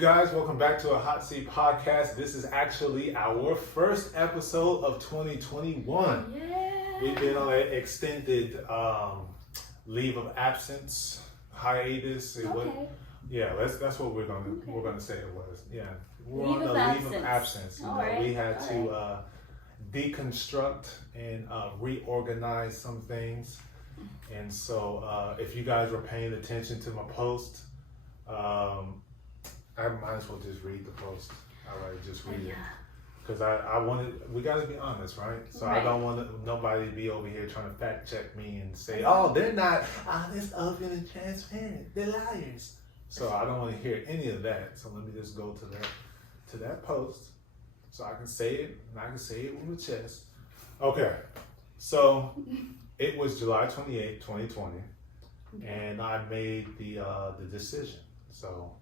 guys, welcome back to a HOTC Podcast. This is actually our first episode of 2021. Yeah. We've been on an extended leave of absence, hiatus. That's what we're gonna say it was. Yeah, we're on a leave of absence. We had to deconstruct and reorganize some things. And so if you guys were paying attention to my post, I might as well just read the post. Just read it. Because we gotta be honest, right? So I don't want nobody to be over here trying to fact check me and say, oh, they're not honest, open, and transparent. They're liars. So I don't want to hear any of that. So let me just go to that post so I can say it, and I can say it with my chest. Okay, so it was July 28, 2020, and I made the decision. So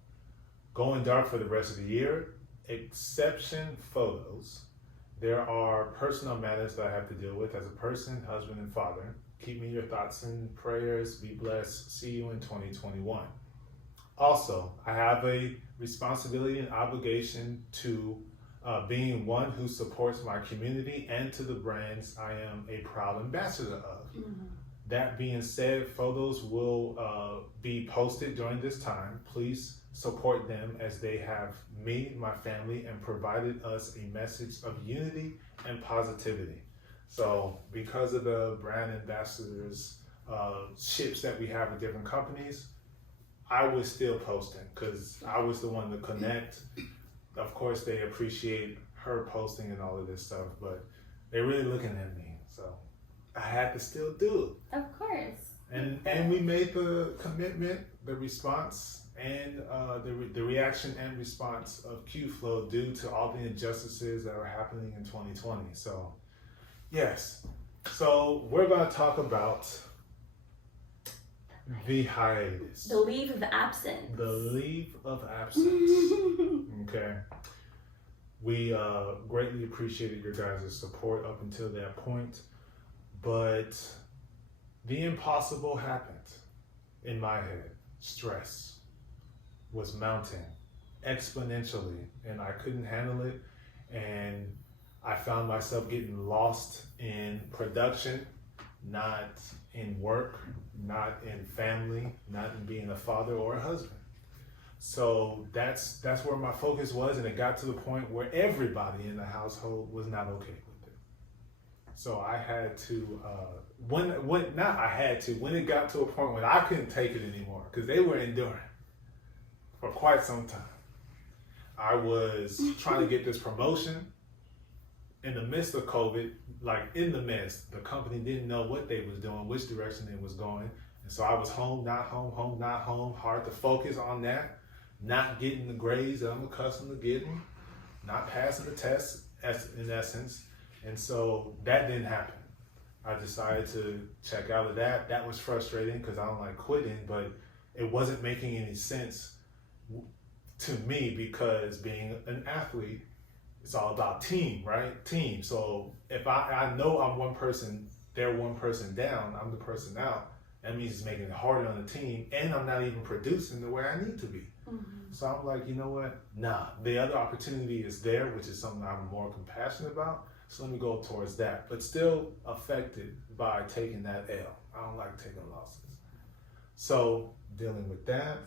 going dark for the rest of the year, exception photos. There are personal matters that I have to deal with as a person, husband, and father. Keep me in your thoughts and prayers. Be blessed. See you in 2021. Also, I have a responsibility and obligation to being one who supports my community and to the brands I am a proud ambassador of. Mm-hmm. That being said, photos will be posted during this time. Please support them as they have me, my family, and provided us a message of unity and positivity. So because of the brand ambassadors ships that we have with different companies, I was still posting because I was the one to connect. Of course, they appreciate her posting and all of this stuff, but they're really looking at me. So I had to still do it. Of course. And we made the commitment, the response, and the reaction and response of Q-FLO due to all the injustices that are happening in 2020. So, yes. So we're going to talk about the hiatus. The leave of absence. The leave of absence. Okay. We greatly appreciated your guys' support up until that point, but the impossible happened in my head. Stress was mounting exponentially, and I couldn't handle it, and I found myself getting lost in production, not in work, not in family, not in being a father or a husband. So that's where my focus was, and it got to the point where everybody in the household was not okay with it. So I had to, when it got to a point when I couldn't take it anymore, because they were enduring for quite some time. I was trying to get this promotion in the midst of COVID, the company didn't know what they was doing, which direction it was going. And so I was home, not home, hard to focus on that, not getting the grades that I'm accustomed to getting, not passing the tests in essence. And so that didn't happen. I decided to check out of that. That was frustrating because I don't like quitting, but it wasn't making any sense to me because being an athlete, it's all about team, right? Team. So if I know I'm one person, they're one person down, I'm the person out, that means it's making it harder on the team, and I'm not even producing the way I need to be. Mm-hmm. So I'm like, you know what? Nah, the other opportunity is there, which is something I'm more compassionate about. So let me go towards that, but still affected by taking that L. I don't like taking losses. So dealing with that,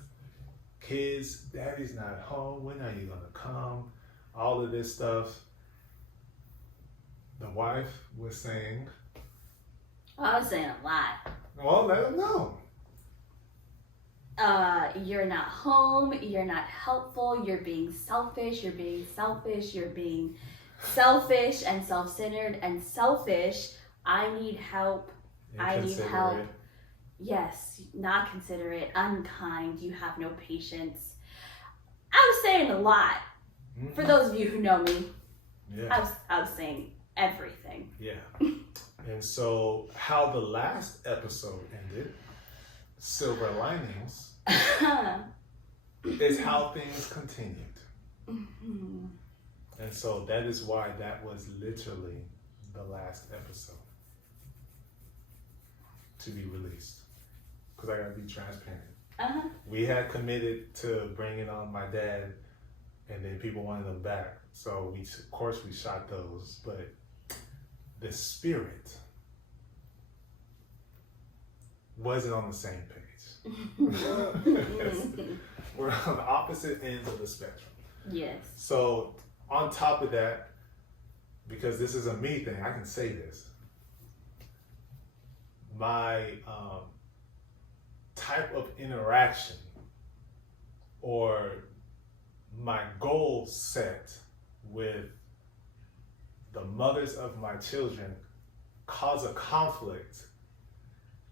kids, daddy's not home, when are you gonna come? All of this stuff. The wife was saying. I was saying a lot. Well, let them know. You're not home, you're not helpful, you're being selfish, you're being selfish and self-centered and selfish. I need help. I need help. Yes, not considerate, unkind, you have no patience. I was saying a lot. Mm-hmm. For those of you who know me, yeah. I was saying everything. Yeah. And so how the last episode ended, silver linings, is how things continued. Mm-hmm. And so that is why that was literally the last episode to be released. Because I gotta be transparent. Uh-huh. We had committed to bringing on my dad and then people wanted them back. So we shot those, but the spirit wasn't on the same page. We're on the opposite ends of the spectrum. Yes. So on top of that, because this is a me thing, I can say this. My type of interaction or my goal set with the mothers of my children cause a conflict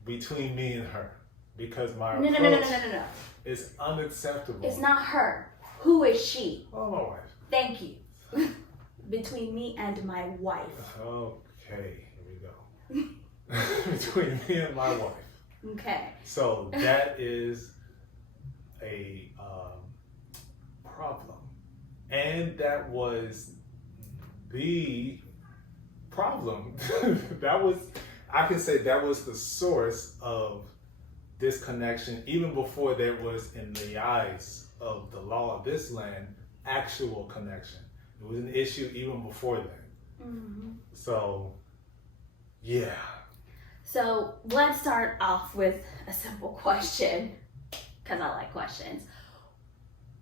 between me and her, because my approach No. is unacceptable. It's not her. Who is she? Oh, my wife. Thank you. Between me and my wife. Okay, here we go. Between me and my wife. Okay. So that is a problem. And that was the problem. I can say that was the source of disconnection, even before there was, in the eyes of the law of this land, actual connection. It was an issue even before then. Mm-hmm. So, yeah. So let's start off with a simple question, because I like questions.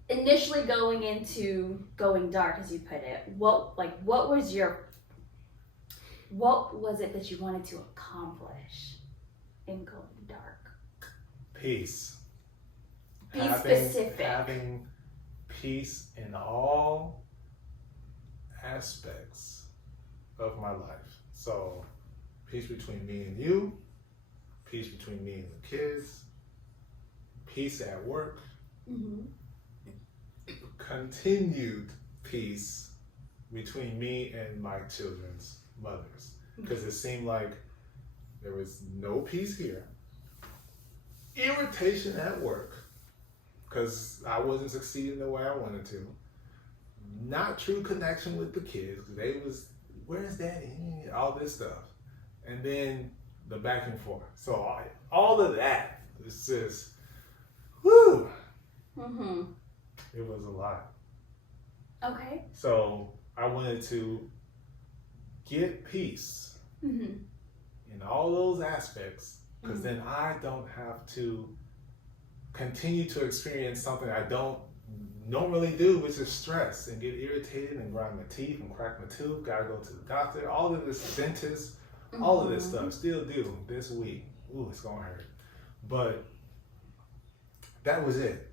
Initially going dark, as you put it, what was it that you wanted to accomplish in going dark? Peace. Be specific. Having peace in all aspects of my life. So, peace between me and you, peace between me and the kids, peace at work, Mm-hmm. continued peace between me and my children's mothers. Because it seemed like there was no peace here. Irritation at work, because I wasn't succeeding the way I wanted to. Not true connection with the kids, because they was, where's daddy? All this stuff. And then the back and forth. So all of that is just, whew. Mm-hmm. It was a lot. Okay. So I wanted to get peace Mm-hmm. in all those aspects, because then I don't have to continue to experience something I don't normally do, which is stress and get irritated and grind my teeth and crack my tooth, gotta go to the doctor, all of this dentist, all of this stuff, still do this week. Ooh, it's gonna hurt. But that was it.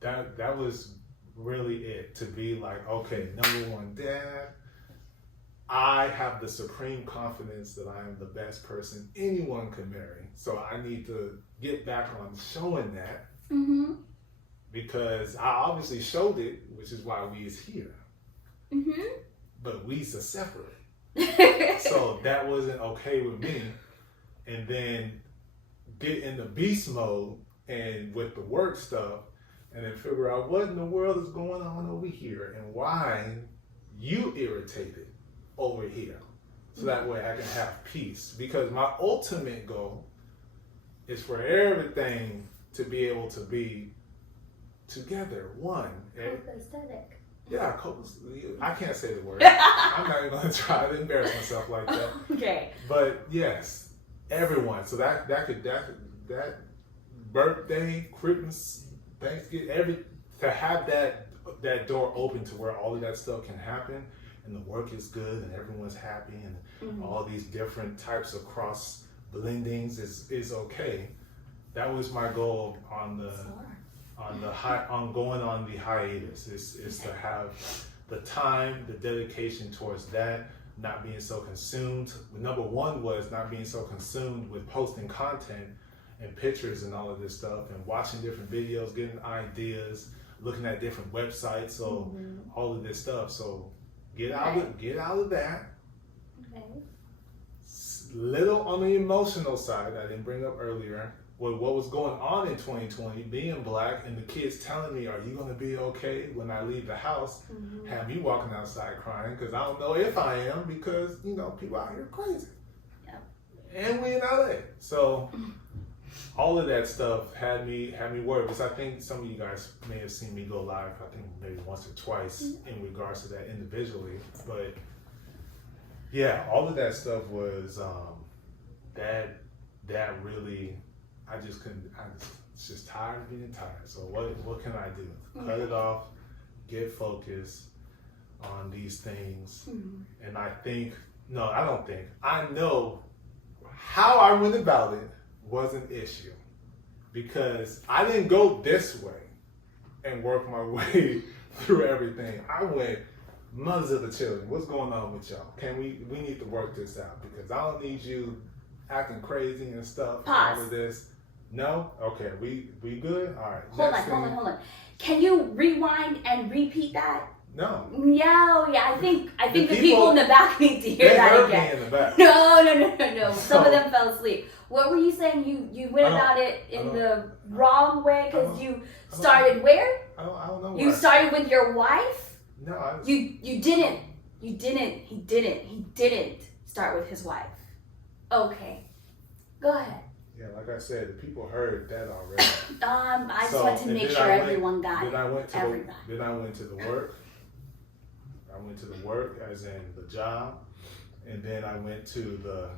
That was really it, to be like, okay, number one, Dad, I have the supreme confidence that I am the best person anyone could marry. So I need to get back on showing that, Mm-hmm. because I obviously showed it, which is why we is here. Mm-hmm. But we's are separate. So that wasn't okay with me. And then get in the beast mode and with the work stuff, and then figure out what in the world is going on over here and why you irritated over here. So that way I can have peace. Because my ultimate goal is for everything to be able to be together, one. Copacetic. Yeah, I can't say the word. I'm not even going to try to embarrass myself like that. Okay. But yes, everyone. So that birthday, Christmas, Thanksgiving, to have that door open to where all of that stuff can happen, and the work is good, and everyone's happy, and all these different types of cross blendings is okay. That was my goal on going on the hiatus, is to have the time, the dedication towards that, not being so consumed. Number one was not being so consumed with posting content and pictures and all of this stuff, and watching different videos, getting ideas, looking at different websites, so all of this stuff. So get out of that. Okay. Little on the emotional side, I didn't bring up earlier, with what was going on in 2020, being Black, and the kids telling me, are you going to be okay when I leave the house? Have me walking outside crying, because I don't know if I am, because, people out here crazy. Yep. And we in LA. So all of that stuff had me worried, because I think some of you guys may have seen me go live, I think maybe once or twice in regards to that individually. But yeah, all of that stuff was that really, I just couldn't. I was just tired of being tired. So what can I do? Cut it off, get focused on these things. And I know how I went about it was an issue, because I didn't go this way and work my way through everything. I went, mothers of the children, what's going on with y'all? We need to work this out, because I don't need you acting crazy and stuff. Pause. All of this. No? Okay, we good? All right. Hold on. Can you rewind and repeat that? No. Yeah, I think the people in the back need to hear that again. Me in the back. No. Some of them fell asleep. What were you saying? You went about it in the wrong way, because you started where? I don't know. You started with your wife? No, You didn't. He didn't start with his wife. Okay. Go ahead. Yeah, like I said, the people heard that already. I just want to make sure everyone got it. Then I went to Everybody. then I went to the work. I went to the work, as in the job, and then I went to the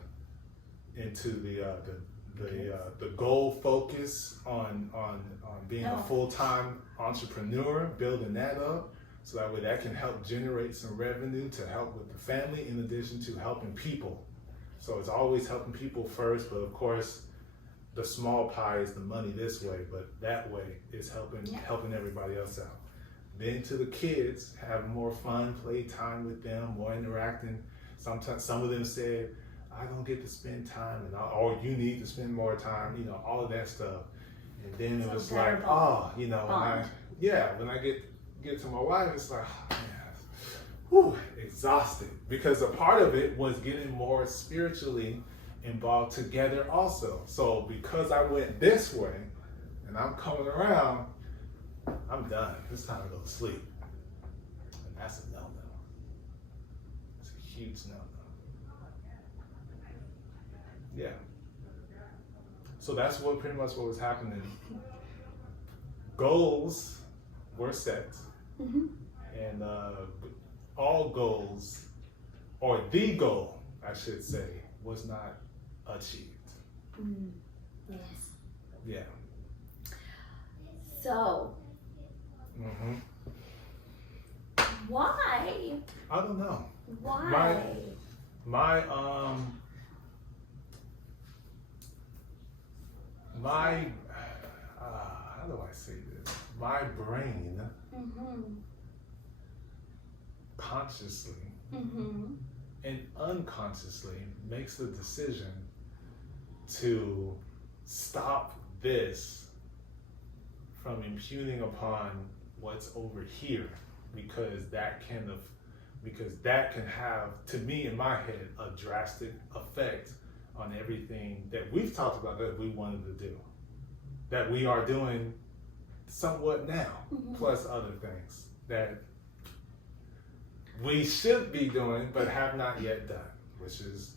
goal focus on being a full-time entrepreneur, building that up, so that way that can help generate some revenue to help with the family, in addition to helping people. So it's always helping people first, but of course the small pie is the money this way, but that way is helping everybody else out. Then to the kids, have more fun, play time with them, more interacting. Sometimes some of them said, I don't get to spend time, or you need to spend more time, all of that stuff. And then it was like, when I get to my wife, it's like, exhausted. Because a part of it was getting more spiritually involved together also. So because I went this way and I'm coming around, I'm done. It's time to go to sleep. And that's a no-no. It's a huge no-no. Yeah. So that's pretty much what was happening. Goals were set. And all goals, or the goal, I should say, was not achieved. Yes. Yeah. So, why? I don't know. Why? My how do I say this? My brain consciously and unconsciously makes the decision to stop this from impugning upon what's over here, because that can have, to me in my head, a drastic effect on everything that we've talked about that we wanted to do, that we are doing somewhat now, plus other things that we should be doing but have not yet done, which is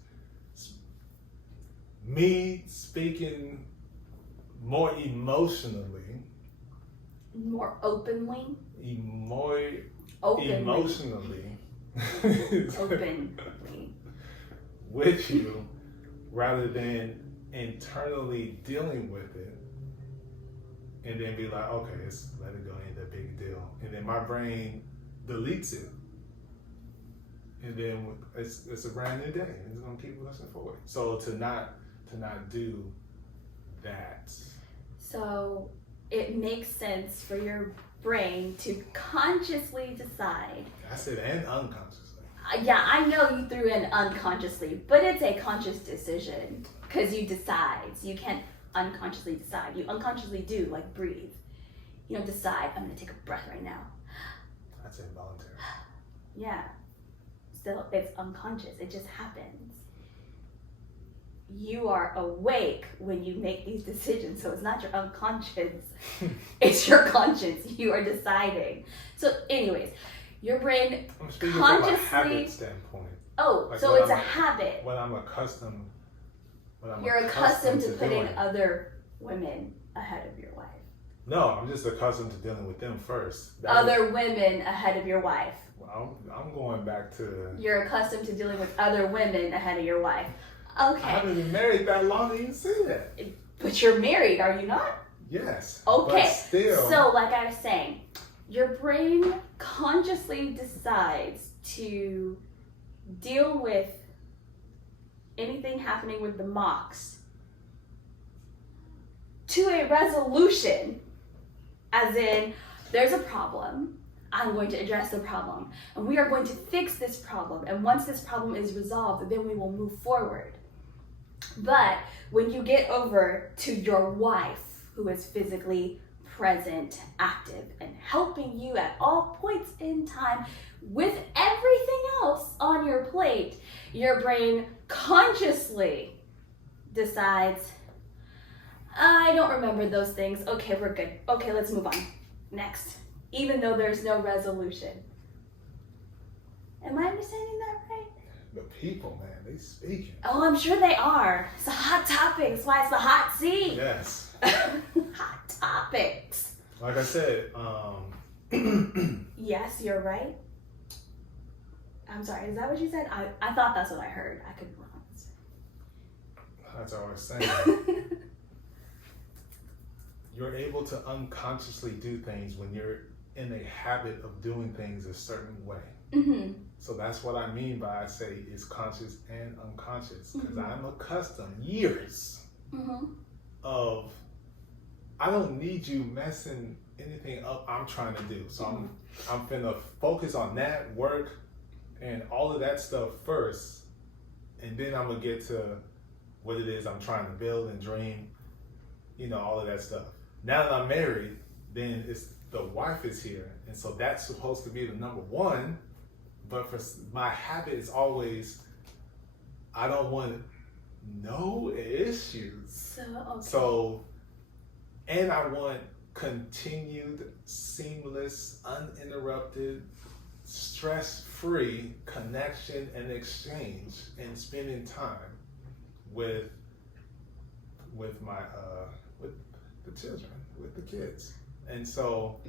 me speaking more emotionally, more openly, emotionally openly with you, rather than internally dealing with it and then be like, okay, let's let it go, ain't that big a deal. And then my brain deletes it. And then it's a brand new day. It's gonna keep listening forward. So to not do that. So it makes sense for your brain to consciously decide. I said, and unconsciously. Yeah, I know you threw in unconsciously, but it's a conscious decision, because you decide. So you can't unconsciously decide. You unconsciously do, like breathe. You don't decide, I'm gonna take a breath right now. That's involuntary. Yeah. Still, it's unconscious. It just happens. You are awake when you make these decisions, so it's not your unconscious. It's your conscience. You are deciding. So anyways, your brain I'm speaking consciously... from a habit standpoint. Oh, like so it's a habit. When I'm accustomed... You're accustomed to putting other women ahead of your wife? No, I'm just accustomed to dealing with them first. Other women ahead of your wife. I'm going back to... You're accustomed to dealing with other women ahead of your wife. Okay. I haven't been married that long to even say that. But you're married, are you not? Yes. Okay. But still... So, like I was saying, your brain consciously decides to deal with anything happening with the mocks to a resolution, as in, there's a problem, I'm going to address the problem, and we are going to fix this problem, and once this problem is resolved, then we will move forward. But when you get over to your wife, who is physically present, active, and helping you at all points in time with everything else on your plate, your brain consciously decides, I don't remember those things. Okay, we're good. Okay, let's move on. Next. Even though there's no resolution. Am I understanding that right? The people, man, they speaking. Oh, I'm sure they are. It's a hot topic. That's why it's the hot seat. Yes. Hot topics. Like I said, Yes, you're right. I'm sorry, is that what you said? I thought that's what I heard. I could be wrong. That's all I was saying. You're able to unconsciously do things when you're in a habit of doing things a certain way. Mm-hmm. So that's what I mean by I say it's conscious and unconscious. Because Mm-hmm. I'm accustomed years Mm-hmm. of, I don't need you messing anything up I'm trying to do. So I'm finna focus on that, work, and all of that stuff first. And then I'm gonna get to what it is I'm trying to build and dream, all of that stuff. Now that I'm married, then it's the wife is here. And so that's supposed to be the number one. But for my habit is always, I don't want no issues. So, and I want continued, seamless, uninterrupted, stress-free connection and exchange and spending time with my with the children, with the kids. And so,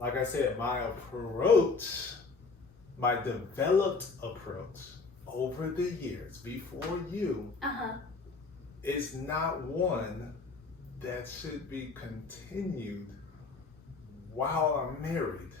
like I said, my developed approach over the years before you is not one that should be continued while I'm married.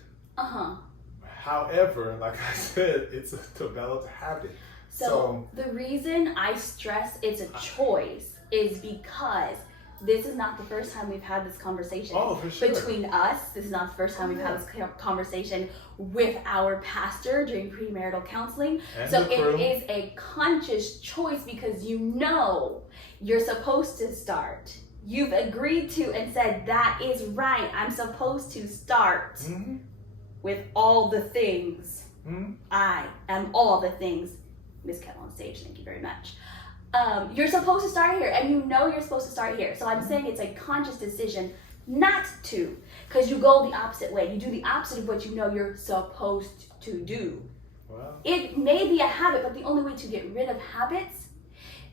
However, like I said, it's a developed habit. So the reason I stress it's a choice is because this is not the first time we've had this conversation between us. This is not the first time we've had this conversation with our pastor during premarital counseling. And so it is a conscious choice because you're supposed to start. You've agreed to and said, that is right. I'm supposed to start with all the things. I am all the things. Miss Kel on stage, thank you very much. You're supposed to start here, and you're supposed to start here. So I'm saying it's a conscious decision not to, because you go the opposite way. You do the opposite of what you're supposed to do. Well, it may be a habit, but the only way to get rid of habits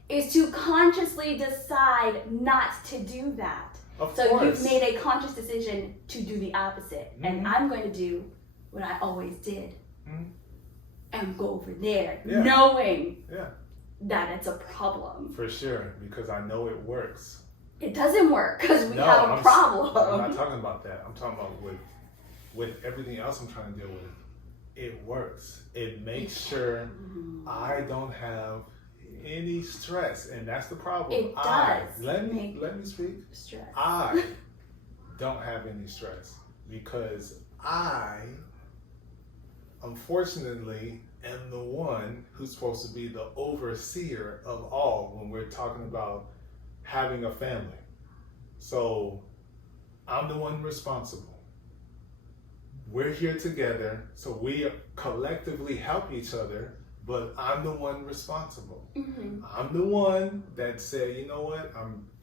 is to consciously decide not to do that. Of so course. You've made a conscious decision to do the opposite, and I'm going to do what I always did and go over there, knowing that it's a problem. For sure, because I know it works. It doesn't work because we have a problem. I'm not talking about that. I'm talking about with everything else I'm trying to deal with. It works. It makes sure I don't have any stress, and that's the problem. It does. Let me speak. Stress. I don't have any stress because I, unfortunately, am the one who's supposed to be the overseer of all when we're talking about having a family. So I'm the one responsible. We're here together, so we collectively help each other, but I'm the one responsible. I'm the one that said, you know what,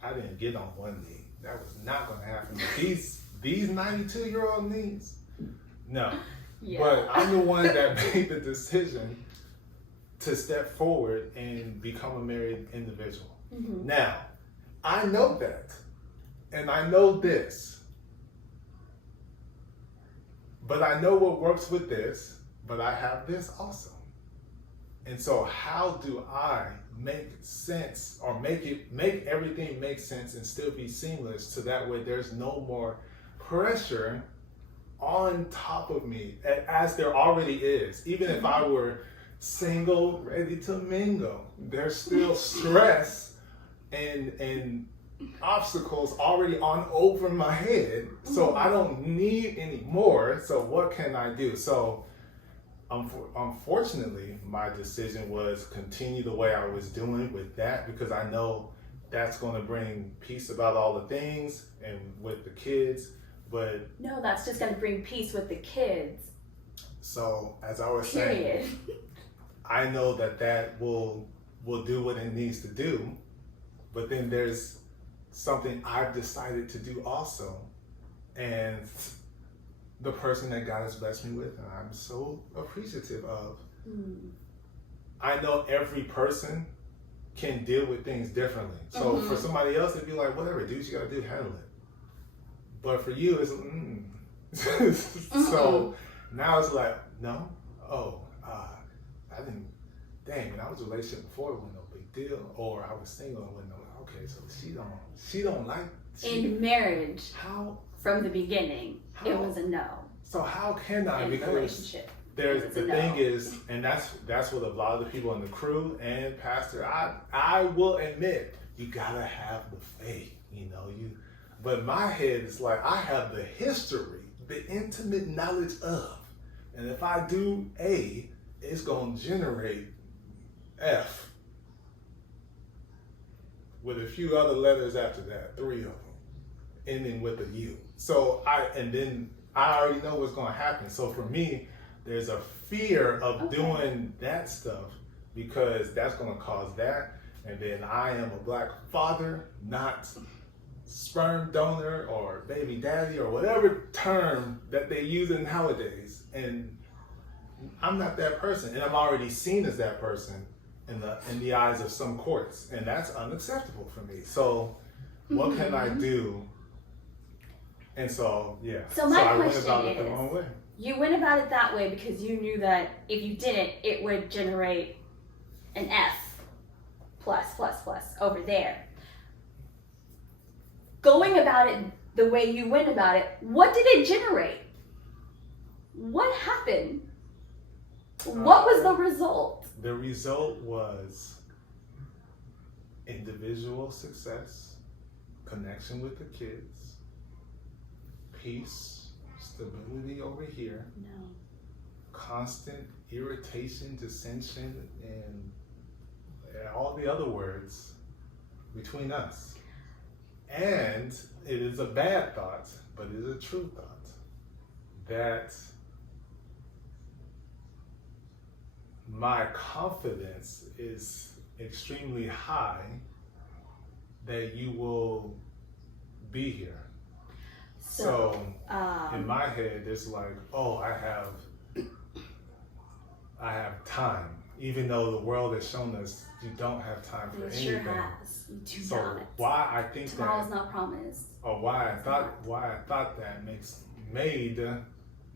I didn't get on one knee. That was not going to happen. These 92-year-old knees, no. Yeah. But I'm the one that made the decision to step forward and become a married individual. Now, I know that. and I know this, but I know what works with this, but I have this also. And so how do I make sense or make everything make sense and still be seamless, so that way there's no more pressure on top of me, as there already is. Even if I were single, ready to mingle, there's still stress and obstacles already on over my head. So I don't need any more. So what can I do? So unfortunately, my decision was continue the way I was doing with that, because I know that's going to bring peace about all the things and with the kids. But no, that's just going to bring peace with the kids. So as I was saying, I know that will do what it needs to do, but then there's something I've decided to do also, and the person that God has blessed me with, and I'm so appreciative of. I know every person can deal with things differently. So for somebody else, it'd be like, whatever, do what you gotta do, handle it. But for you, it's So now it's like, no, I didn't. Dang, when I was in a relationship before, it wasn't no big deal. Or I was single and wasn't no. Okay, so she don't like. In marriage, how from the beginning, it was a no. So how can I? In because relationship, there's the thing is, and that's what a lot of the people in the crew and pastor. I will admit, you gotta have the faith, But my head is like, I have the history, the intimate knowledge of, and if I do A, it's gonna generate F with a few other letters after that, 3 of them, ending with a U. So I already know what's gonna happen. So for me, there's a fear of doing that stuff, because that's gonna cause that. And then I am a black father, not sperm donor or baby daddy or whatever term that they use nowadays. And I'm not that person, and I'm already seen as that person in the eyes of some courts, and that's unacceptable for me. So what can I do? And so So my I question went about it the is, wrong way. You went about it that way because you knew that if you didn't, it would generate an F plus over there. Going about it the way you went about it, what did it generate? What happened? What was the result? The result was individual success, connection with the kids, peace, stability over here, constant irritation, dissension, and all the other words between us. And it is a bad thought, but it is a true thought, that my confidence is extremely high that you will be here. So in my head, it's like, I have time, even though the world has shown us you don't have time for anything. It sure has. You do not. Why I think tomorrow's not promised. Or why I thought that made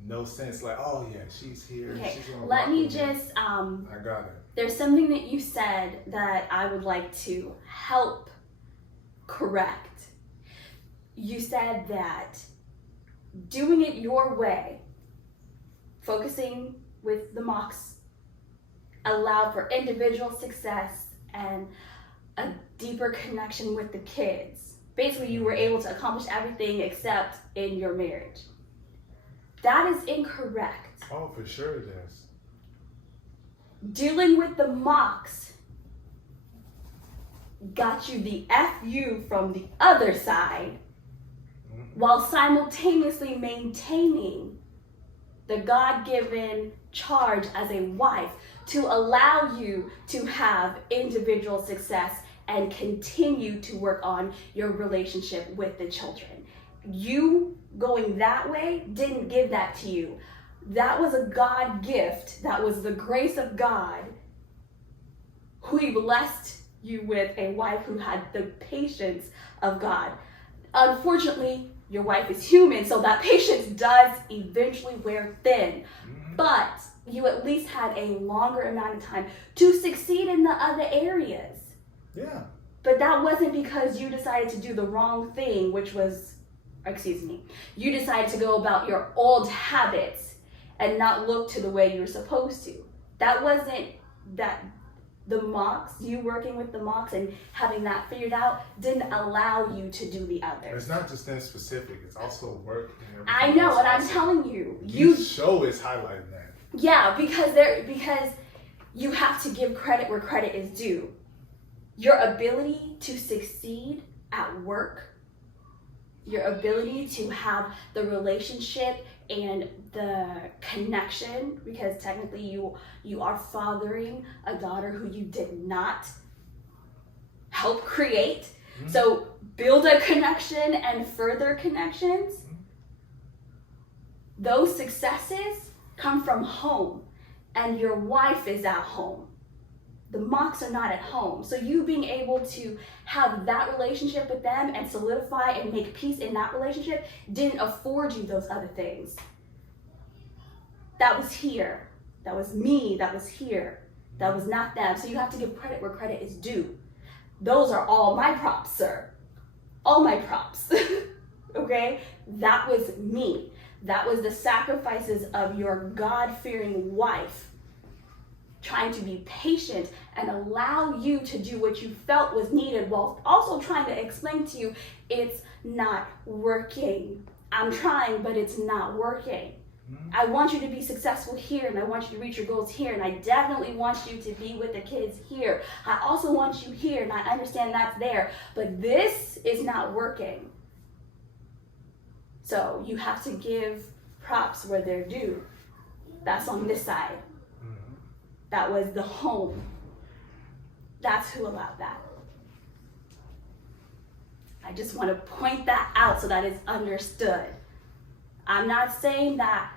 no sense. Like, she's here. Okay, she's gonna let me with just. I got it. There's something that you said that I would like to help correct. You said that doing it your way, focusing with the mocks, allowed for individual success and a deeper connection with the kids. Basically, you were able to accomplish everything except in your marriage. That is incorrect. Oh, for sure it is. Dealing with the mocks got you the FU from the other side, while simultaneously maintaining the God-given charge as a wife to allow you to have individual success and continue to work on your relationship with the children. You going that way didn't give that to you. That was a God gift. That was the grace of God, who He blessed you with a wife who had the patience of God. Unfortunately, your wife is human, so that patience does eventually wear thin. But you at least had a longer amount of time to succeed in the other areas. Yeah. But that wasn't because you decided to do the wrong thing, which was, you decided to go about your old habits and not look to the way you were supposed to. That wasn't that. The mocks, you working with the mocks and having that figured out didn't allow you to do the other. It's not just that specific, it's also work and everything. I know, and I'm telling you. This show is highlighting that. Yeah, because you have to give credit where credit is due. Your ability to succeed at work, your ability to have the relationship and the connection, because technically you are fathering a daughter who you did not help create. So build a connection and further connections. Those successes come from home, and your wife is at home. The mocks are not at home. So you being able to have that relationship with them and solidify and make peace in that relationship didn't afford you those other things. That was here. That was me. That was here. That was not them. So you have to give credit where credit is due. Those are all my props, sir. All my props. Okay? That was me. That was the sacrifices of your God-fearing wife trying to be patient and allow you to do what you felt was needed while also trying to explain to you it's not working. I'm trying, but it's not working. I want you to be successful here, and I want you to reach your goals here, and I definitely want you to be with the kids here. I also want you here, and I understand that's there, but this is not working. So you have to give props where they're due. That's on this side. That was the home. That's who allowed that. I just want to point that out so that it's understood. I'm not saying that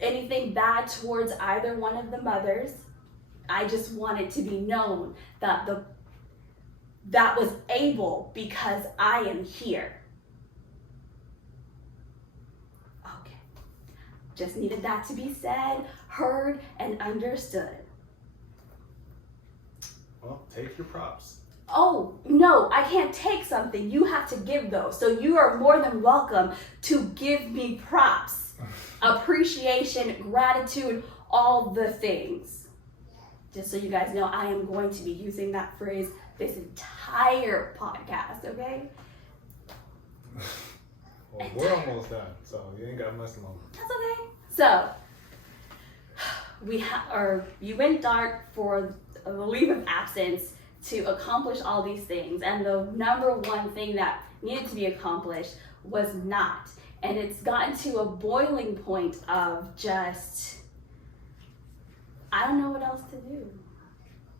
anything bad towards either one of the mothers. I just want it to be known that that was able because I am here. Okay. Just needed that to be said, heard, and understood. Well, take your props. Oh, no, I can't take something. You have to give those. So you are more than welcome to give me props, appreciation, gratitude, all the things. Just so you guys know, I am going to be using that phrase this entire podcast, okay? Well, we're almost done, so you ain't got much longer. That's okay. So, you went dark for a leave of absence to accomplish all these things, and the number one thing that needed to be accomplished was not. And it's gotten to a boiling point of just, I don't know what else to do.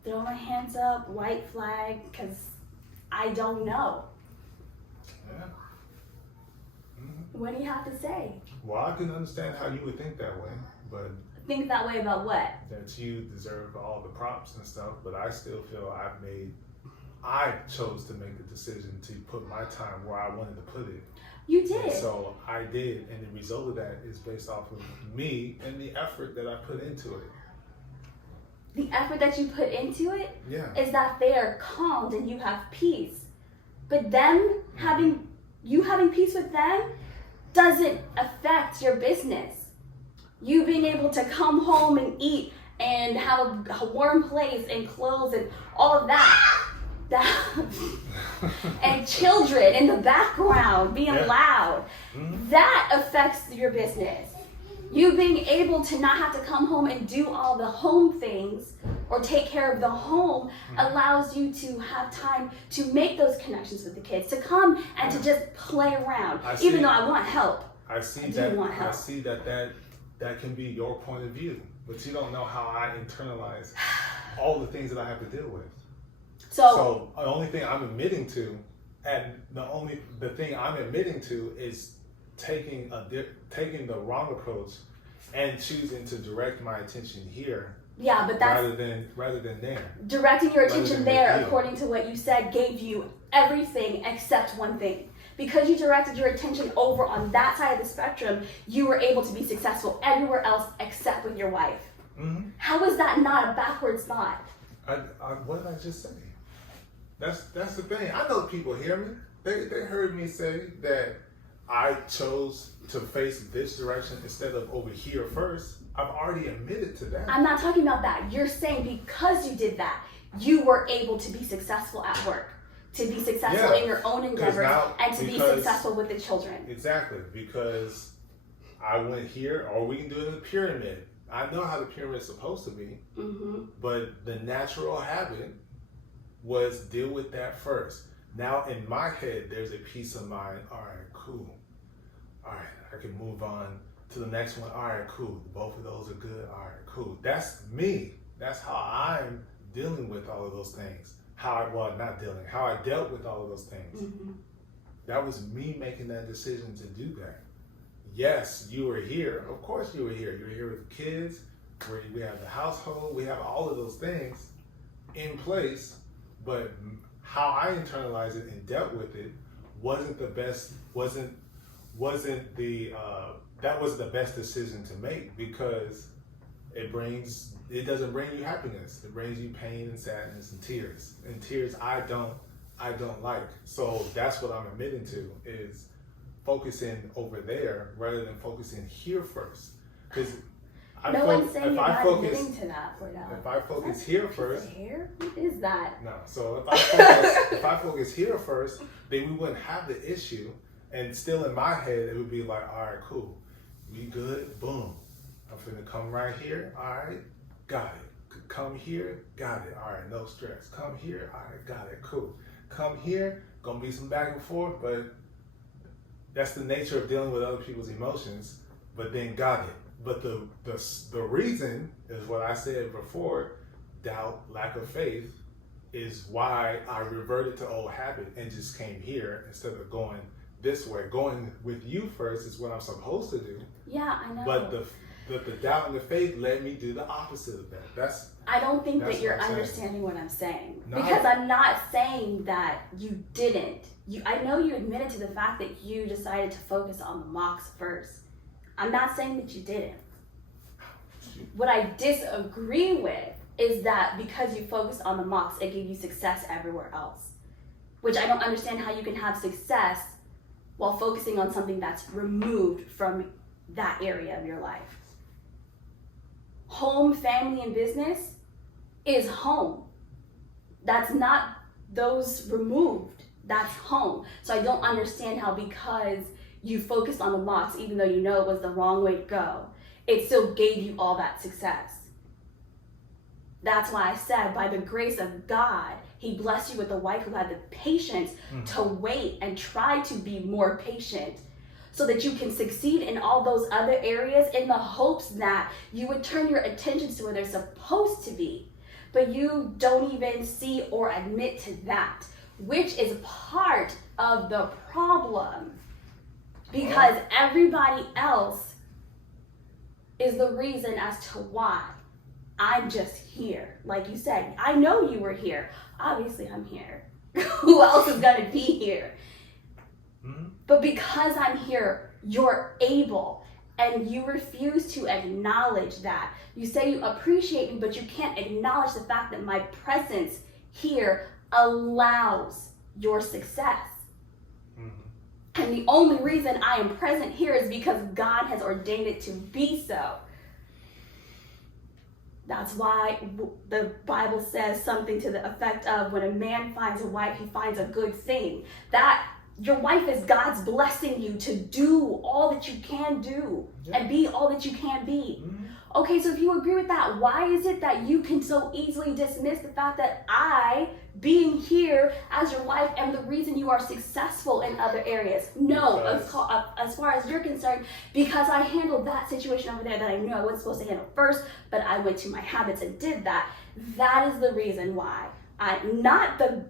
Throw my hands up, white flag, because I don't know. Yeah. What do you have to say? Well, I can understand how you would think that way, but Think that way about what? that you deserve all the props and stuff, but I still feel I chose to make the decision to put my time where I wanted to put it. You did. And so I did, and the result of that is based off of me and the effort that I put into it. The effort that you put into it Yeah. is that they are calmed and you have peace. But them having peace with them doesn't affect your business. You being able to come home and eat and have a warm place and clothes and all of that and children in the background being loud, that affects your business. You being able to not have to come home and do all the home things or take care of the home allows you to have time to make those connections with the kids, to come and to just play around. Even though I want help. I see that can be your point of view, but you don't know how I internalize all the things that I have to deal with. So the only thing I'm admitting to, and the thing I'm admitting to is taking the wrong approach and choosing to direct my attention here. Yeah, but that's rather than there. Directing your attention there, according to what you said, gave you everything except one thing. because you directed your attention over on that side of the spectrum, you were able to be successful everywhere else except with your wife. Mm-hmm. How is that not a backwards thought? What did I just say? That's the thing. I know people hear me. They heard me say that I chose to face this direction instead of over here first. I've already admitted to that. I'm not talking about that. You're saying because you did that, you were able to be successful at work, to be successful in your own endeavors, and to be successful with the children. Exactly, because I went here, or we can do it in the pyramid. I know how the pyramid is supposed to be, but the natural habit was deal with that first. Now in my head, there's a peace of mind. All right, cool. All right, I can move on to the next one. All right, cool. Both of those are good. All right, cool. That's me. That's how I'm dealing with all of those things. How I dealt with all of those things. Mm-hmm. That was me making that decision to do that. Yes, you were here. Of course you were here. You were here with the kids. We have the household. We have all of those things in place. But how I internalized it and dealt with it wasn't the best. That was the best decision to make, because it doesn't bring you happiness. It brings you pain and sadness and tears. And tears I don't like. So that's what I'm admitting to, is focusing over there rather than focusing here first. Because no one's saying you're not admitting to that, Cordell. If I focus here first. Hair? What is that? No. So if I focus here first, then we wouldn't have the issue. And still in my head, it would be like, all right, cool. We good? Boom. I'm finna come right here. All right. Got it. Come here. Got it. All right. No stress. Come here. All right. Got it. Cool. Come here. Gonna be some back and forth, but that's the nature of dealing with other people's emotions. But then got it. But the reason is what I said before, doubt, lack of faith, is why I reverted to old habit and just came here instead of going this way. Going with you first is what I'm supposed to do. Yeah, I know. But the doubt and the faith led me to do the opposite of that. I don't think that you're understanding what I'm saying. No. Because I'm not saying that you didn't. I know you admitted to the fact that you decided to focus on the mocks first. I'm not saying that you didn't. What I disagree with is that because you focused on the mocks, it gave you success everywhere else. Which I don't understand how you can have success while focusing on something that's removed from that area of your life. Home, family, and business is home. That's not those removed. That's home. So I don't understand how, because you focused on the mocks, even though you know it was the wrong way to go, it still gave you all that success. That's why I said, by the grace of God, He blessed you with a wife who had the patience to wait and try to be more patient, so that you can succeed in all those other areas, in the hopes that you would turn your attentions to where they're supposed to be. But you don't even see or admit to that, which is part of the problem. Because everybody else is the reason as to why. I'm just here. Like you said, I know you were here. Obviously, I'm here. Who else is going to be here? Mm-hmm. But because I'm here, you're able. And you refuse to acknowledge that. You say you appreciate me, but you can't acknowledge the fact that my presence here allows your success. And the only reason I am present here is because God has ordained it to be so. That's why the Bible says something to the effect of, when a man finds a wife, he finds a good thing. That your wife is God's blessing you to do all that you can do and be all that you can be. Mm-hmm. Okay, so if you agree with that, why is it that you can so easily dismiss the fact that I, being here as your wife, am the reason you are successful in other areas? No, as far as you're concerned, because I handled that situation over there that I knew I wasn't supposed to handle first, but I went to my habits and did that. That is the reason why. Not the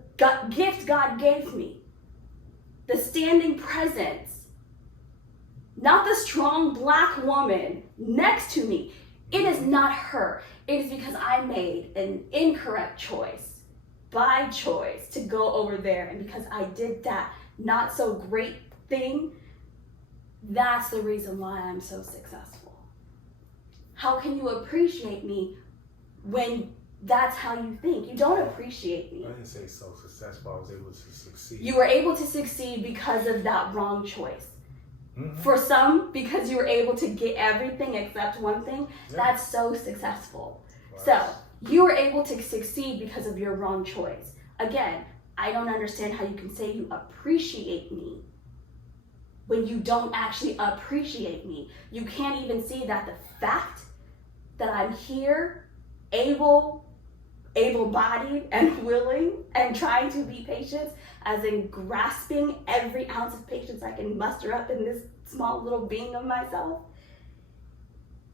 gift God gave me, the standing presence, not the strong black woman next to me. It is not her. It is because I made an incorrect choice, by choice, to go over there. And because I did that, not so great thing, that's the reason why I'm so successful. How can you appreciate me when that's how you think? You don't appreciate me. I didn't say so successful. I was able to succeed. You were able to succeed because of that wrong choice. Mm-hmm. For some, because you were able to get everything except one thing, that's so successful. Right. So, you were able to succeed because of your wrong choice. Again, I don't understand how you can say you appreciate me when you don't actually appreciate me. You can't even see that the fact that I'm here, able-bodied and willing and trying to be patient, as in grasping every ounce of patience I can muster up in this small little being of myself,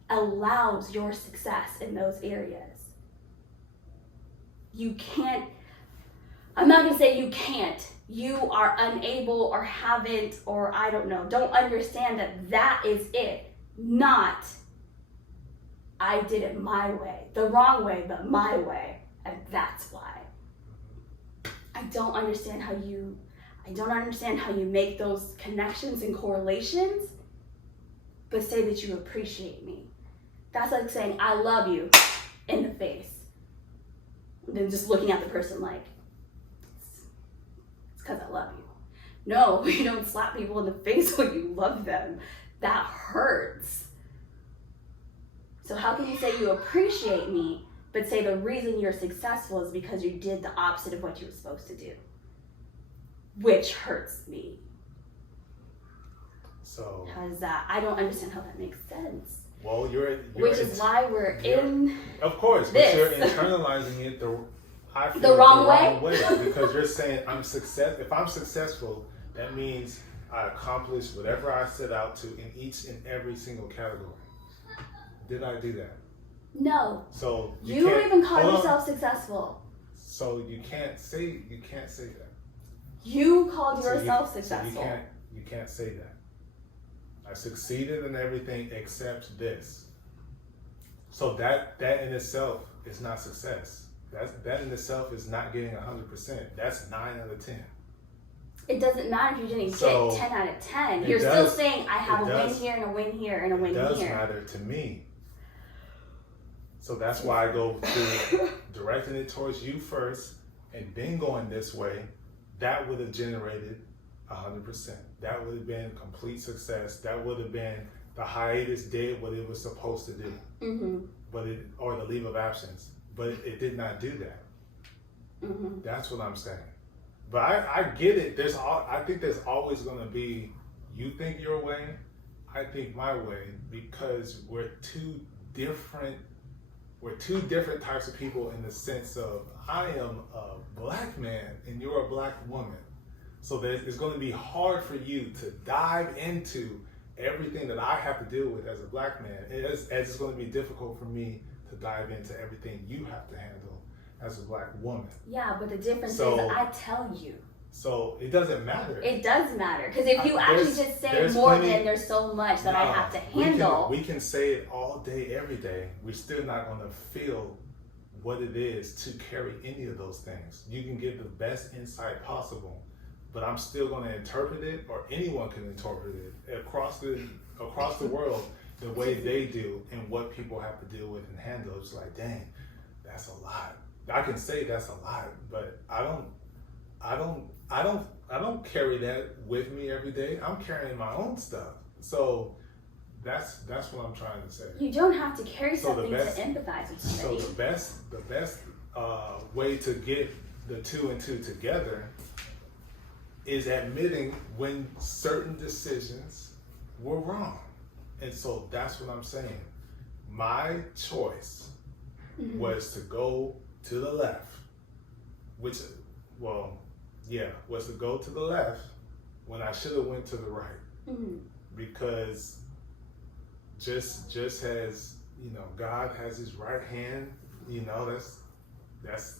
allows your success in those areas. You can't, I'm not gonna say you can't, you are unable or haven't, or I don't know, don't understand that is it, not I did it my way, the wrong way, but my way, and that's why. I don't understand how you make those connections and correlations, but say that you appreciate me. That's like saying, I love you, in the face. And then just looking at the person like, it's because I love you. No, you don't slap people in the face when you love them. That hurts. So how can you say you appreciate me, but say the reason you're successful is because you did the opposite of what you were supposed to do? Which hurts me. So how does that? I don't understand how that makes sense. Well, which is why we're in. Of course, this. But you're internalizing it the wrong way because you're saying if I'm successful, that means I accomplished whatever I set out to in each and every single category. Did I do that? No. So you don't even call yourself successful. So you can't say that. You called yourself successful. So you can't say that. I succeeded in everything except this. So that in itself is not success. That in itself is not getting 100%. That's 9 out of 10. It doesn't matter if you didn't get 10 out of 10. You're still saying I have a win here and a win here and a win here. It does matter to me. So that's why I go through directing it towards you first and then going this way. That would have generated 100%. That would have been complete success. That would have been the hiatus did what it was supposed to do. Mm-hmm. Or the leave of absence. But it did not do that. Mm-hmm. That's what I'm saying. But I get it. I think there's always going to be, you think your way, I think my way, because we're two different types of people in the sense of I am a black man and you're a black woman. So it's going to be hard for you to dive into everything that I have to deal with as a black man, as it's going to be difficult for me to dive into everything you have to handle as a black woman. Yeah, but the difference is I tell you. So it doesn't matter. It does matter. Because if you actually just say more than there's so much that I have to handle. We can say it all day, every day. We're still not going to feel what it is to carry any of those things. You can give the best insight possible, but I'm still going to interpret it, or anyone can interpret it across the world the way they do and what people have to deal with and handle. It's like, dang, that's a lot. I can say that's a lot, but I don't carry that with me every day. I'm carrying my own stuff. So that's what I'm trying to say. You don't have to carry something to empathize with somebody. So the best way to get the two and two together is admitting when certain decisions were wrong. And so that's what I'm saying. My choice was to go to the left, was to go to the left when I should have went to the right. Mm-hmm. Because just as, God has his right hand, that's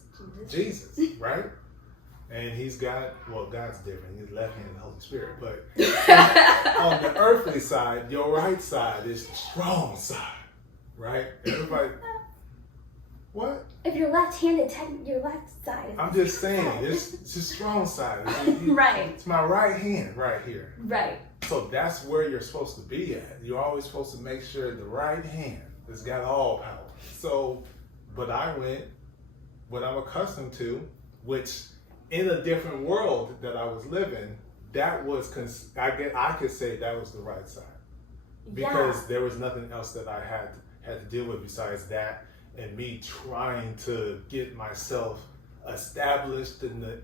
Jesus, right? And he's got, God's different. His left hand is the Holy Spirit. But on the earthly side, your right side is the strong side, right? Everybody, what? If you're left-handed, your left side is... I'm just saying, it's a strong side. Right. It's my right hand right here. Right. So that's where you're supposed to be at. You're always supposed to make sure the right hand has got all power. So, but I went what I'm accustomed to, which in a different world that I was living, that was, I could say that was the right side. Because there was nothing else that I had to deal with besides that, and me trying to get myself established in the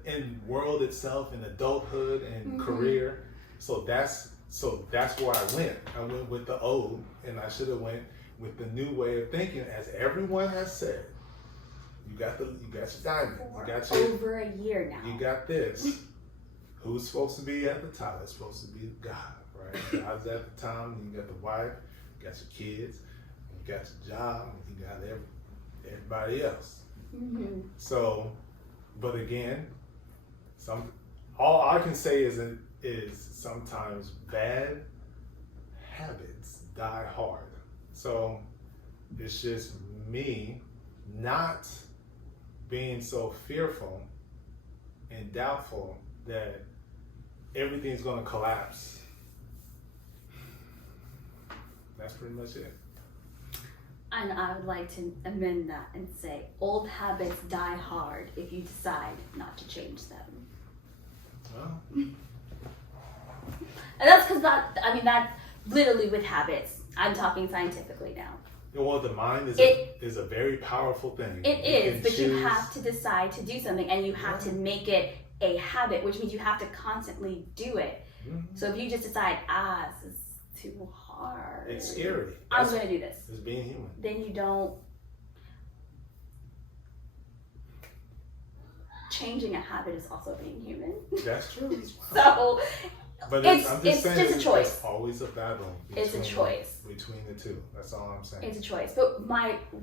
world itself, in adulthood and career. So that's where I went. I went with the old, and I should have went with the new way of thinking, as everyone has said. You got your diamond. You got your, over a year now. You got this. Who's supposed to be at the top? It's supposed to be God, right? God's at the top, and you got the wife, you got your kids, you got your job, and you got everybody else. So, but again, all I can say is sometimes bad habits die hard. So it's just me not being so fearful and doubtful that everything's going to collapse. That's pretty much it. And I would like to amend that and say, old habits die hard if you decide not to change them. Well. And that's because that's literally with habits. I'm talking scientifically now. Well, the mind is a very powerful thing. It is, but you have to decide to do something, and you have to make it a habit, which means you have to constantly do it. So if you just decide, this is too hard. It's scary. I'm going to do this. It's being human. Then you don't. Changing a habit is also being human. That's true. So, but it's just a choice. It's always a battle. It's a choice between the two. That's all I'm saying. It's a choice. But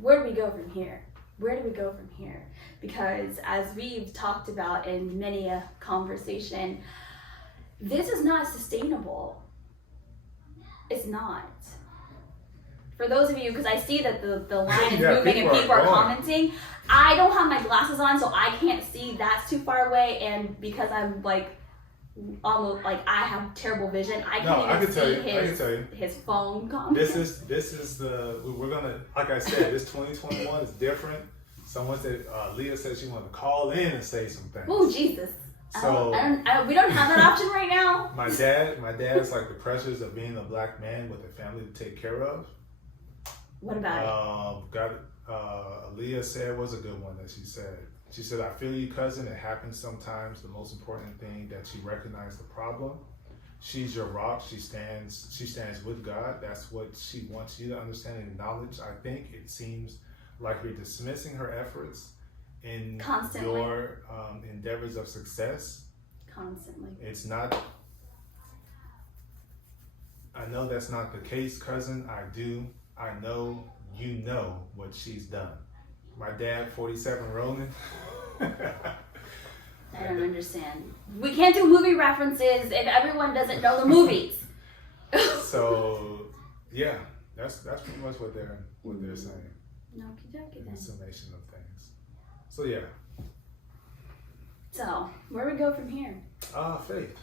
where do we go from here? Where do we go from here? Because as we've talked about in many a conversation, this is not sustainable. It's not. For those of you, because I see that the line is moving and people are commenting, I don't have my glasses on, so I can't see. That's too far away, and because I'm almost I have terrible vision, I can't even see his phone comment. This is we're gonna, like I said, this 2021 is different. Someone said, Leah said she wanted to call in and say some things. Oh Jesus. So we don't have that option right now. My dad's like the pressures of being a black man with a family to take care of. What about it? Leah said was a good one that she said. She said, I feel you, cousin. It happens sometimes. The most important thing that you recognize the problem. She's your rock. She stands with God. That's what she wants you to understand and acknowledge. I think it seems like you're dismissing her efforts in constantly. Your endeavors of success. Constantly. It's not. I know that's not the case, cousin. I do. I know you know what she's done. My dad, 47 rolling. I don't understand. We can't do movie references if everyone doesn't know the movies. So, yeah, that's pretty much what they're saying. Okey-dokey In the summation of things. So yeah. So where do we go from here? Faith.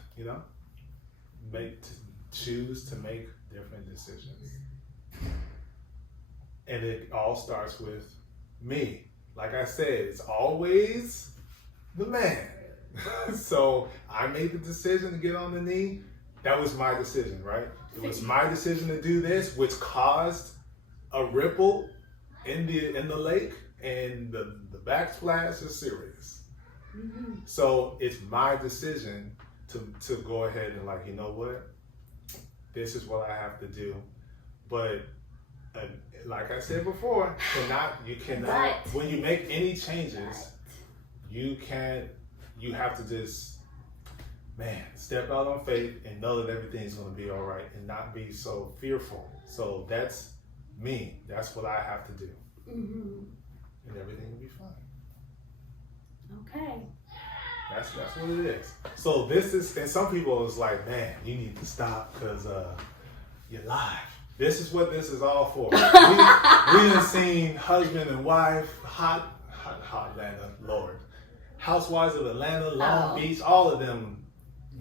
Choose to make different decisions, and it all starts with me. Like I said, it's always the man. So I made the decision to get on the knee. That was my decision, right? It was my decision to do this, which caused a ripple in the lake, and the backsplash is serious. So it's my decision to go ahead and you know what? This is what I have to do. But like I said before, you cannot, when you make any changes, you have to just, step out on faith and know that everything's going to be all right and not be so fearful. So that's me. That's what I have to do. And everything will be fine. Okay. That's what it is. So this is, and some people is like, man, you need to stop because you're live. This is what this is all for. We have seen husband and wife, hot hot Atlanta, Lord. Housewives of Atlanta, Long Beach, all of them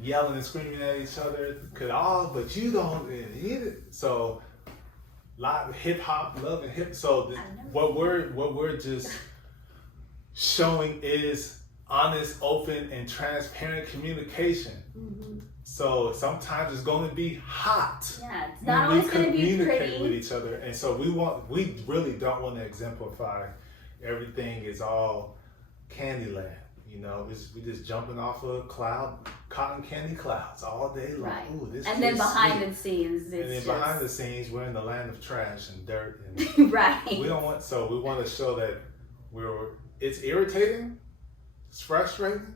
yelling and screaming at each other. But you don't eat it. So, lot of hip hop, love and hip. So what we're just showing is honest, open, and transparent communication. Mm-hmm. So sometimes it's going to be hot. Yeah, it's not always going to be pretty with each other, and so we really don't want to exemplify everything is all Candyland. You know, we just jumping off a cotton candy clouds all day long. Right. Ooh, this and then behind sweet. The scenes, behind the scenes, we're in the land of trash and dirt. And right. We want to show that it's irritating, it's frustrating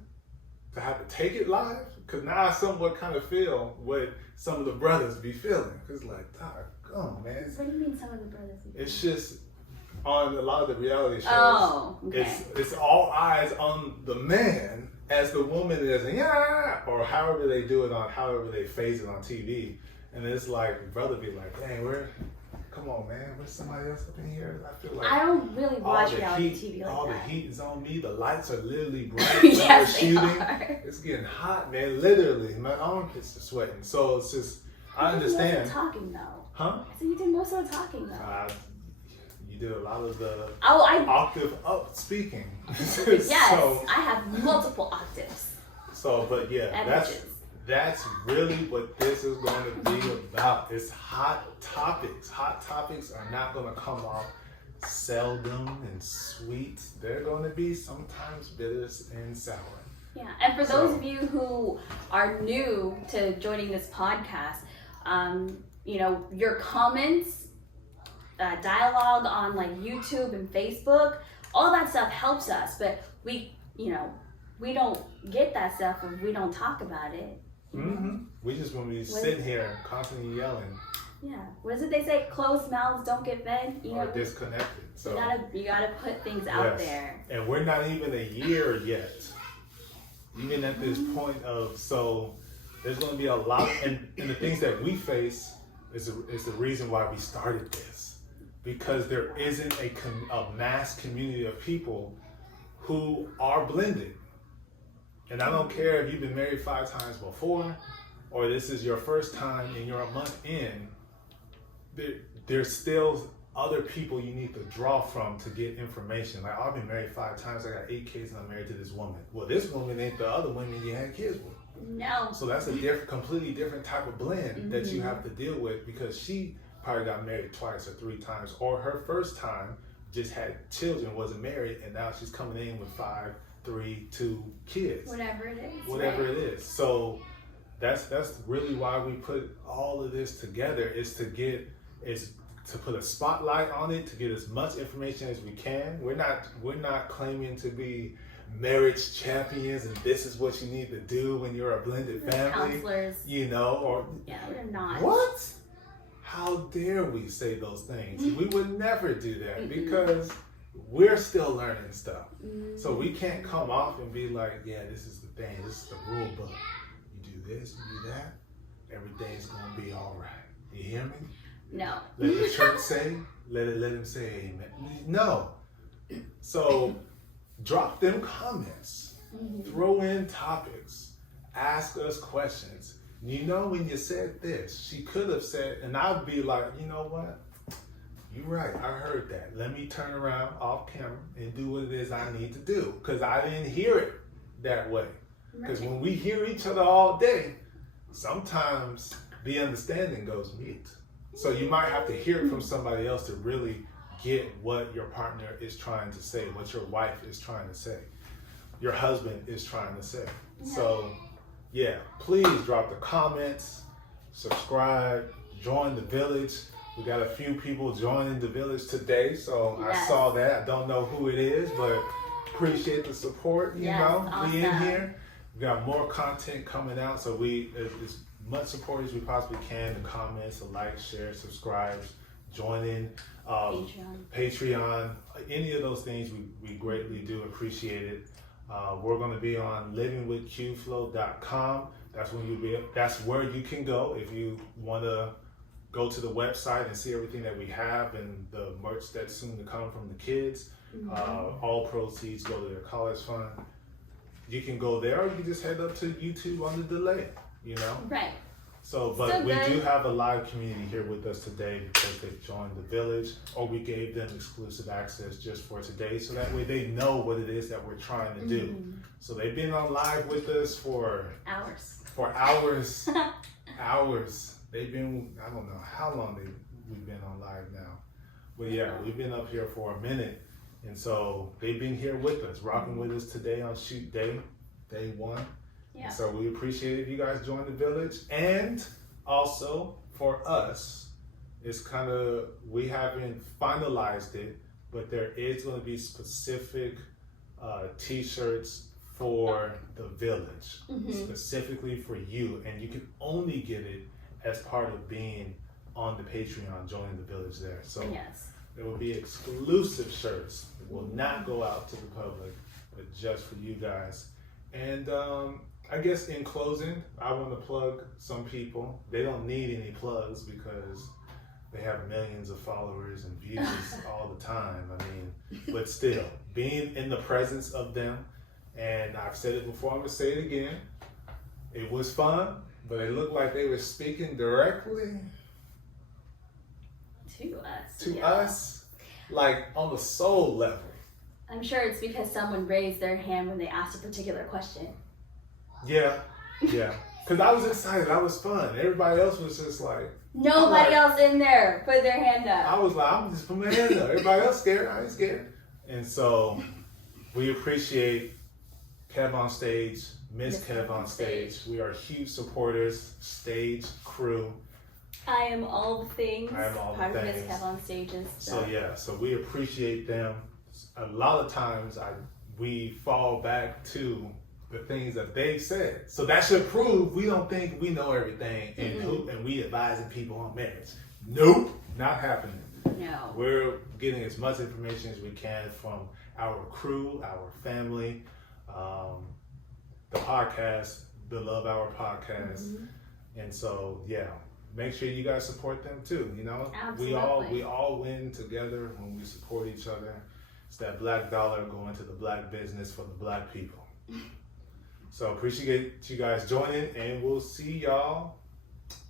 to have to take it live. Because now I somewhat kind of feel what some of the brothers be feeling. Because like, come on, man. What do you mean some of the brothers be feeling? It's just on a lot of the reality shows. Oh, okay. It's all eyes on the man as the woman is, or however they do it however they phase it on TV. And it's like, brother be like, dang, come on, man, where's somebody else up in here? I feel like I don't really watch reality TV like all that. The heat is on me. The lights are literally bright. Yes, shooting. are. It's getting hot, man. Literally, my armpits are sweating. So it's just, I understand. Most of the talking though. Huh? So you did most of the talking though. You did a lot of the octave up speaking. Yes, so, I have multiple octaves. So, but yeah, that's really what this is going to be about. It's hot topics. Hot topics are not going to come off seldom and sweet. They're going to be sometimes bitter and sour. Yeah, and for those of you who are new to joining this podcast, your comments, dialogue on like YouTube and Facebook, all that stuff helps us, but we don't get that stuff if we don't talk about it. Mm-hmm. We just want to be sitting here constantly yelling. Yeah. What is it they say? Closed mouths don't get fed. Or disconnected. So you gotta put things out there. And we're not even a year yet. Even at this point so there's going to be a lot, and the things that we face is the reason why we started this, because there isn't a mass community of people who are blended. And I don't care if you've been married 5 times before, or this is your first time and you're a month in, there's still other people you need to draw from to get information. Like, I've been married 5 times, I got 8 kids, and I'm married to this woman. Well, this woman ain't the other women you had kids with. No. So that's a completely different type of blend that you have to deal with, because she probably got married 2 or 3 times, or her first time just had children, wasn't married, and now she's coming in with 5, 3, 2 kids. Whatever it is. Whatever it is. So that's really why we put all of this together, is to put a spotlight on it, to get as much information as we can. We're not claiming to be marriage champions and this is what you need to do when you're a blended family. Counselors. We're not. What? How dare we say those things? We would never do that because we're still learning stuff. So we can't come off and be like, yeah, this is the thing, this is the rule book. You do this, you do that, everything's gonna be all right. You hear me? No. Let the church say, let him say amen. No. So drop them comments, throw in topics, ask us questions. When you said this, she could have said, and I'd be like, you know what? You're right, I heard that. Let me turn around off camera and do what it is I need to do, because I didn't hear it that way. Because when we hear each other all day, sometimes the understanding goes mute. So you might have to hear it from somebody else to really get what your partner is trying to say, what your wife is trying to say, your husband is trying to say. So please drop the comments, subscribe, join the village. We got a few people joining the village today, so I saw that. I don't know who it is, but appreciate the support, awesome. We in here. We got more content coming out, so we as much support as we possibly can. The comments, the like, share, subscribe, join in, Patreon, any of those things, we greatly do appreciate it. We're going to be on livingwithqflow.com. That's where you can go if you want to go to the website and see everything that we have and the merch that's soon to come from the kids. All proceeds go to their college fund. You can go there, or you can just head up to YouTube on the delay, you know? Right. So, but we do have a live community here with us today because they've joined the village, or we gave them exclusive access just for today, so that way they know what it is that we're trying to do. So they've been on live with us for hours. Hours. They've been, I don't know how long we've been on live now. But yeah, we've been up here for a minute. And so they've been here with us, rocking with us today on shoot day 1. Yeah. And so we appreciate if you guys join the village. And also for us, it's kind of, we haven't finalized it, but there is going to be specific t-shirts for the village, specifically for you. And you can only get it as part of being on the Patreon, joining the village there. So there will be exclusive shirts that will not go out to the public, but just for you guys. And I guess in closing, I want to plug some people. They don't need any plugs because they have millions of followers and views all the time. I mean, but still, being in the presence of them, and I've said it before, I'm going to say it again. It was fun, but it looked like they were speaking directly to us, like on the soul level. I'm sure it's because someone raised their hand when they asked a particular question. Yeah. Because I was excited. That was fun. Everybody else was just like... Nobody else in there put their hand up. I was like, I'm just putting my hand up. Everybody else scared. I ain't scared. And so we appreciate Kev on stage, Miss Kev on stage. We are huge supporters, stage, crew. I am all the things. I am all part the of things. Miss Kev on stages. So we appreciate them. A lot of times we fall back to the things that they've said. So that should prove we don't think we know everything and we advising people on marriage. Nope, not happening. No. We're getting as much information as we can from our crew, our family, the podcast, the Love Hour podcast. And so, make sure you guys support them too, you know? Absolutely. We all win together when we support each other. It's that black dollar going to the black business for the black people. So appreciate you guys joining, and we'll see y'all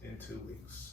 in 2 weeks.